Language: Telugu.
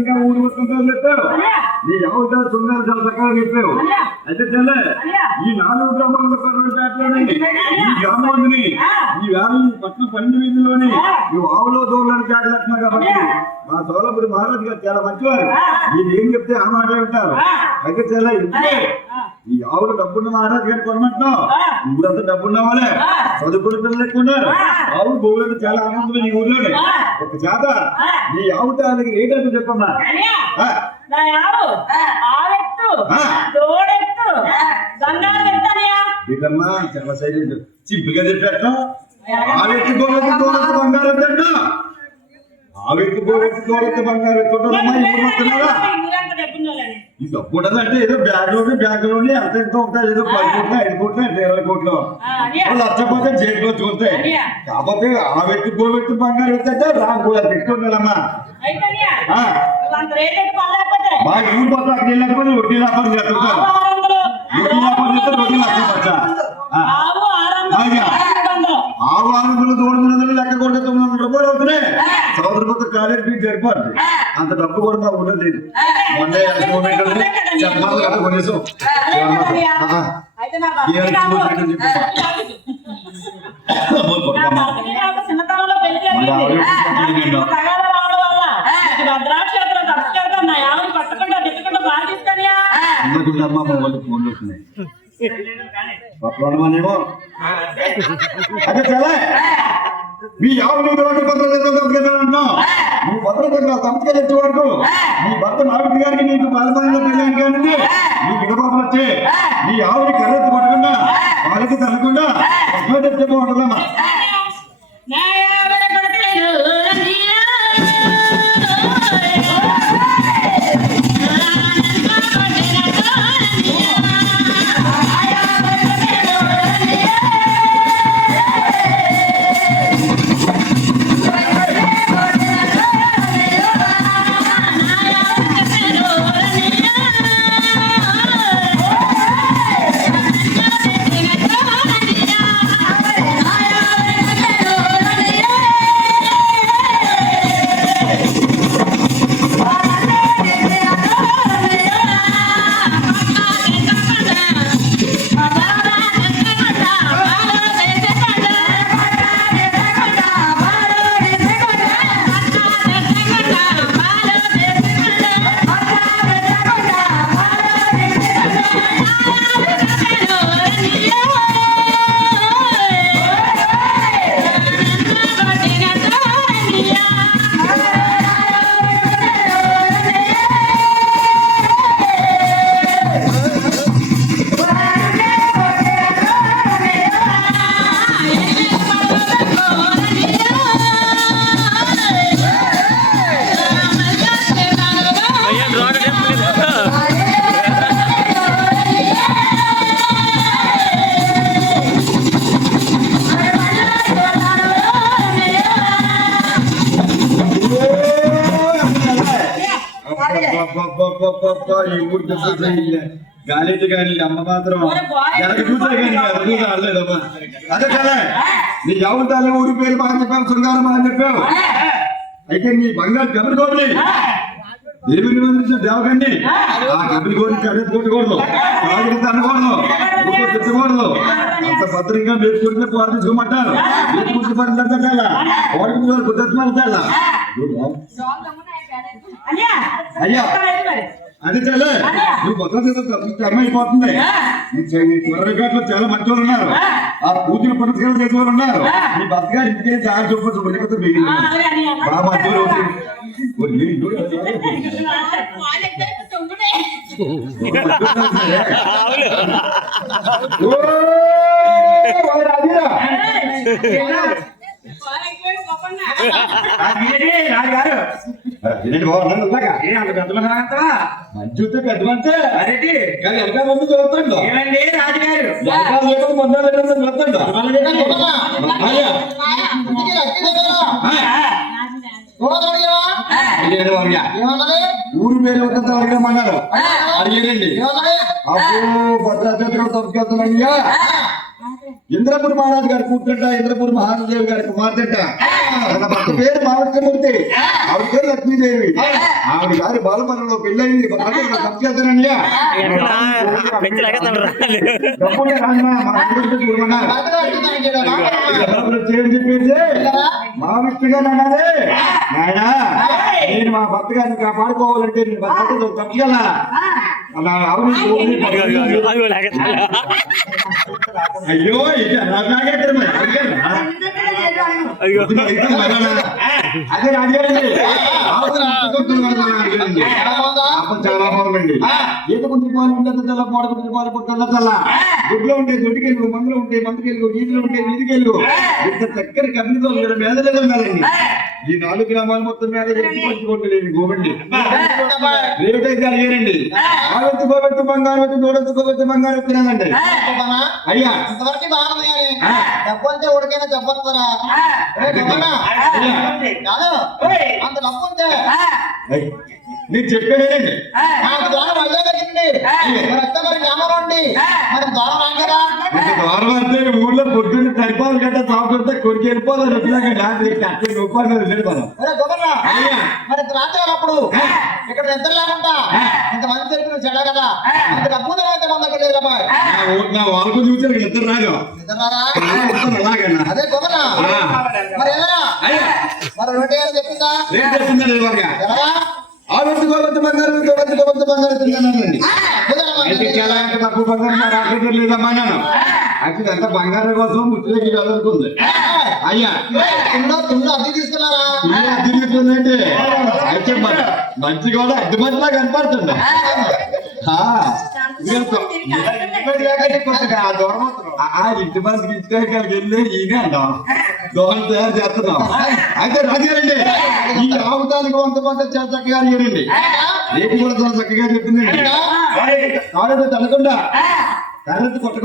ఇంకా ఊరు మొత్తం చెప్పావు నీ ఎవరు సుందర చాలా చక్కగా చెప్పావు. అయితే చెల్లె ఈ 4 గ్రామాల పేటలోని ఈ గ్రామాన్ని ఈ వ్యాధి పట్ల పన్నెండు వీధిలోని నువ్వు ఆవులో దోళ్ళని కేటాడుతున్నావు కాబట్టి మా సోలపురి మహారాజు గారు చాలా మంచివారు. మీరు ఏం చెప్తే ఆ మాట ఉంటారు. అయితే చెల్లె ఇంతే ఈ ఆవులు డబ్బున్న మహారాజు గారిని కొనమంటున్నావు. ఊరంతా డబ్బున్న వాళ్ళే చదువుకున్న పిల్లలు ఎక్కువ ఉన్నారు. ఆవులు గోవులంతా చాలా ఆనందం నీ ఊర్లోనే. ఒక చేత నీ ఆవు తాలకి రేట్ అంటే చెప్పమ్మా. ఇదమ్మా చాలా సైలెంట్ సింపుల్గా చెప్పేట ఆవెత్తి గోవెత్తి గోవెత్తి బంగారం తింటా ఆవెత్తి గోవెత్తి గోవెత్తి బంగారం ఎత్తుకుంటారమ్మా ఊరు వస్తున్నారా? ఈ డబ్బు అంటే ఏదో బ్యాగ్లోనే అంత ఎంత ఉంటాయి. ఏదో 10 కోట్లు 5 కోట్లు 20 కోట్లు లచ్చపోతే జైలుకి వచ్చుకుంటాయి. కాకపోతే ఆవెత్తి గోవెత్తి బంగారం ఎత్తే రాను కూడా తిట్టుకుంటారమ్మా. మా ఊరు పక్క అక్కడ వెళ్ళకపోతే వడ్డీ వ్యాపారం చేస్తుంటారు. వడ్డీ వ్యాపారం చేస్తే వడ్డీ లక్ష ఆవు 600 900 లెక్క కొడితే 900 రూపాయలు అవుతున్నాయి. సముద్రపత్ర కాలేజ్ ఫీజు సరిపోతుంది. అంత డబ్బు కూడా మాకు ఉండలేదు. మొన్న చెప్పాలి కొనేసాం. ఫోన్లు వస్తున్నాయి. అదే చాలా మీ ఆవులు అంటున్నావు. నువ్వు భద్రత సంస్కరణ వచ్చే వరకు నీ భర్త నావిడి గారికి నీకు బాధపడిన పిల్లని కానీ నీ విడపాపలు వచ్చే నీ ఆవుని కర్రెత్తి పట్టకుండా వాళ్ళకి తనకుండా తెచ్చే బాగుంటుందమ్మా. గాలి కానీ అమ్మ మాత్రం చూసేదమ్మా. అదే కదా నీ ఎవరి ఊరి పేరు బాగా చెప్పావు, శృంగారం అని చెప్పావు. అయితే నీ బంగారు గబరి కోటి దేవుని నిబంధించిన దేవకండి ఆ గబరి కోటి కడెత్తి కొట్టకూడదు, కాగితం అనకూడదు, తెచ్చకూడదు. అంత భద్రంగా వేసుకుంటే పోరాడించుకోమంటారు. వేసుకుంటే పడిన పోరాడించాలి బుద్ధత్మాల అయ్యా. అదే చాలా నువ్వు కొత్త అయిపోతుంది. త్వరగా చాలా మంచి వాళ్ళు ఉన్నారు. ఆ పూజలు పునస్కారం చేసే వాళ్ళు ఉన్నారు. నీ భర్త గారు ఇంటికే చాలా చూపచ్చు బాగా మంచి మంచి పెద్ద మంచి అరేటి వెనక ముందు చూస్తాడు రాజుగారు ఊరు పేరు అడగమన్నారు అడిగారండి. అప్పుడు భద్రాచంద్రం తప్పుకెళ్తున్నాయ్యా ఇంద్రపురి మహారాజు గారి కూతురంట ఇంద్రపురి మహారాజు గారి కుమార్తెంట తన భర్త పేరు మావిష్ణమూర్తి ఆవిడ పేరు లక్ష్మీదేవి ఆవిడ గారి బాలమరంలో పెళ్ళయింది తప్పుకెళ్తానయ్యా చెప్పేసి మహావిష్ణు గారు అన్నదే నాయనా నేను మా భర్త గారిని కాపాడుకోవాలంటే నేను భర్త తప్పుకెళ్ళా అలా అవును అయ్యో ఇది అలాగే అదే అడిగారండి చాలా బాగుందండి ఈత కొంచెం పాలు ఉంటే చల్ల పోడ కొంచెం పాలు పుట్టల్ల చల్ల గుడ్లో ఉంటే దొడ్డుకెళ్ళు మందులో ఉంటే మందుకెళ్ళు వీధిలో ఉంటే వీధికెళ్ళు ఇంత చక్కని కంపెనీతో మీరు మేదలేదు ఉన్నారండి ఈ 4 గ్రామాలు మొత్తం మీద ఎత్తి పంచుకోవట్లేదు గోబండి రేటైతే అడిగారండి ఆవెత్తు గోబెత్తు బంగారు వచ్చి దూడెత్తు గోబెత్తు బంగారు వచ్చినాదండి అయ్యా ఇంతవరకు బాగుంది కానీ డబ్బు అంటే ఉడికైనా చెప్పొస్తారా కాదు అంత డబ్బు ఉంటే నేను చెప్పేదేనండి నాకు ద్వారా వైజాగ్ వచ్చింది మరి వస్తే మరి గ్రామంలో ఉండి మరి ద్వారా రాగరా గౌరవం అంటే ఊళ్ళో పొద్దున్న సరిపోదు గట్ట సాగుతుంటే కొరికి వెళ్ళిపోవాలి వచ్చినాక రూపాయలు వెళ్ళిపోదాం మరి రాత్రి అప్పుడు ఇక్కడ నిద్ర లేకుండా ఇంత మంది తెలిపిన చెడ కదా అంత డబ్బు అయితే మన దగ్గర లేదు అబ్బాయి నా వాళ్ళకు చూసారు నిద్ర రాదు నిద్ర రాదా అలాగన్నా అదే గొప్పనా మరి ఎలా మరి రోడ్డు చెప్పిందా ఏం చేస్తుందండి ఎలా ఆవెత్తు గోబెత్తు బంగారు గోబెత్తు బంగారు తిన్నానండి తక్కువ బంగారం మా రాష్ట్రం లేదమ్మా నేను అయితే అంత బంగారం కోసం ముచ్చులకి చదువుకుంది అయ్యా అద్దె తీసుకున్నారా అద్దె తీసుకుందంటే అయితే మంచి కూడా అద్దె మంచిలా కనపడుతుంది ఆ ఇంటి మందికి ఇచ్చేకాడికి వెళ్ళి ఈయన అంటాం దోహం తయారు చేస్తున్నాం అయితే రాజుగారండి ఈ ఆవుతానికి కొంతమంది చాలా చక్కగా అడిగారండి రేపు కూడా చాలా చక్కగా చెప్పిందండి కాలేజీ తనకుండా కరెంట్ కొట్టకుండా